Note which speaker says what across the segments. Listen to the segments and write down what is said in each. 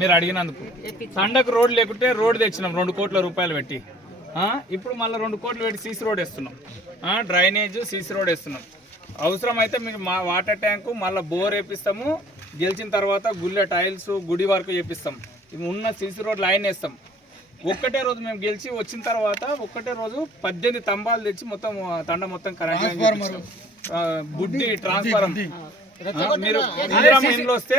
Speaker 1: మీరు అడిగినందుకు. తండకు రోడ్ లేకుంటే రోడ్ తెచ్చినాం రెండు కోట్ల రూపాయలు పెట్టి. ఇప్పుడు మళ్ళీ రెండు కోట్లు పెట్టి సీసీ రోడ్ వేస్తున్నాం. డ్రైనేజ్ సీసీ రోడ్ వేస్తున్నాం. అవసరం అయితే మీకు మా వాటర్ ట్యాంకు మళ్ళీ బోర్ వేపిస్తాము. గెలిచిన తర్వాత గుళ్ళ టైల్స్ గుడి వరకు చేపిస్తాం ఇవి ఉన్న సీసీ రోడ్ లైన్ వేస్తాం. ఒక్కటే రోజు మేము గెలిచి వచ్చిన తర్వాత ఒక్కటే రోజు పద్దెనిమిది తంబాలు తెచ్చి మొత్తం తండ మొత్తం కరెంట్. ఆ, బుడ్డి ట్రాన్స్ఫారం మీరు వస్తే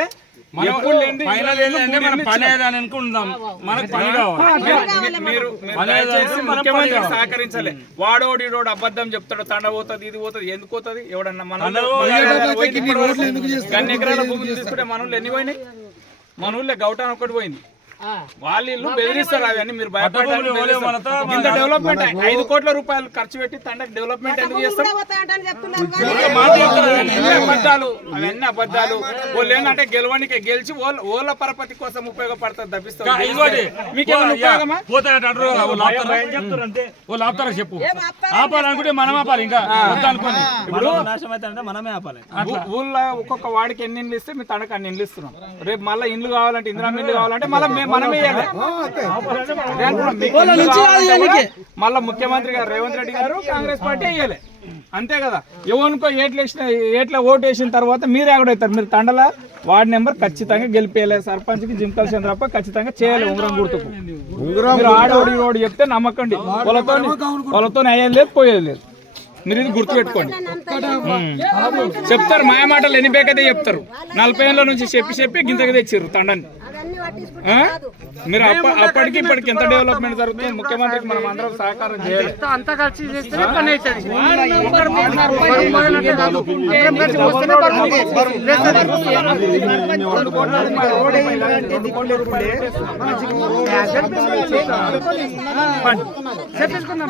Speaker 1: ఎప్పుడు లేనిది
Speaker 2: ఫైనల్ ఏంటంటే మనం పని ఏదని అనుకుందాం మనకు పని కావాలి.
Speaker 1: మీరు- మీరు మీరు దయచేసి ముఖ్యమంత్రి సహకరించాలి. వాడోడు ఈడోడు అబద్ధం చెప్తాడు. తండ పోతుంది ఇది పోతుంది. ఎందుకు పోతుంది? ఎవడన్నా మన ఎకరాల భూములు తీసుకుంటే మన ఎన్ని పోయినాయి? మన ఊళ్ళో గౌటాన్ ఒకటి పోయింది. వాళ్ళు ఇల్లు బెదిరిస్తారు అవన్నీ మీరు ఇంత డెవలప్మెంట్ ఐదు కోట్ల రూపాయలు ఖర్చు పెట్టి తండకి డెవలప్మెంట్ ఎందుకు చేస్తాం? అవన్నీ అబద్ధాలు అవన్నీ అబద్ధాలు. వాళ్ళు ఏంటంటే గెలవడానికి గెలిచి ఓల ఓల పరపతి కోసం ఉపయోగపడుతుంది తప్పిస్తారు మీకేమైనా
Speaker 2: చెప్పు. ఆపాలనుకుంటే మనం ఆపాలి ఇంకా.
Speaker 1: ఇప్పుడు
Speaker 3: నాశనం అయితే అంటే మనమే ఆపాలి.
Speaker 1: ఊళ్ళో ఒక్కొక్క వాడికి ఎన్ని ఇండ్లు ఇస్తే మీ తనకు అన్ని ఇండ్లు ఇస్తున్నాం. రేపు మళ్ళీ ఇండ్లు కావాలంటే ఇందిరా ఇల్లు కావాలంటే మళ్ళీ మళ్ళా ముఖ్యమంత్రి గారు రేవంత్ రెడ్డి గారు కాంగ్రెస్ పార్టీ వేయాలి అంతే కదా. ఎవరికో ఏట్లు వేసిన ఏట్ల ఓటు వేసిన తర్వాత మీరు ఎక్కడవుతారు మీరు తండల వార్డు నెంబర్ ఖచ్చితంగా గెలిపేయాలి. సర్పంచ్కి జింకల్ చంద్రప్ప ఖచ్చితంగా చేయాలి ఉంగరం గుర్తుకు. మీరు ఆడోడి ఓడి చెప్తే నమ్మకండి. వాళ్ళతో వాళ్ళతో అయ్యేది లేదు పోయేది లేదు. మీరు ఇది గుర్తుపెట్టుకోండి. చెప్తారు మాయ మాటలు ఎన్ని బేకైతే చెప్తారు. నలభై ఏళ్ళ నుంచి చెప్పి చెప్పి గింతకి తెచ్చిర్రు తండాన్ని ఆ? మీరు అప్ప- అప్పటికి ఇప్పటికి ఎంత డెవలప్మెంట్ జరుగుతుంది ముఖ్యమంత్రికి మనం అందరం సహకారం చేయాలి
Speaker 4: అంతా కలిసి చేస్తేనే పని అవుతుంది చెప్పించుకుందాం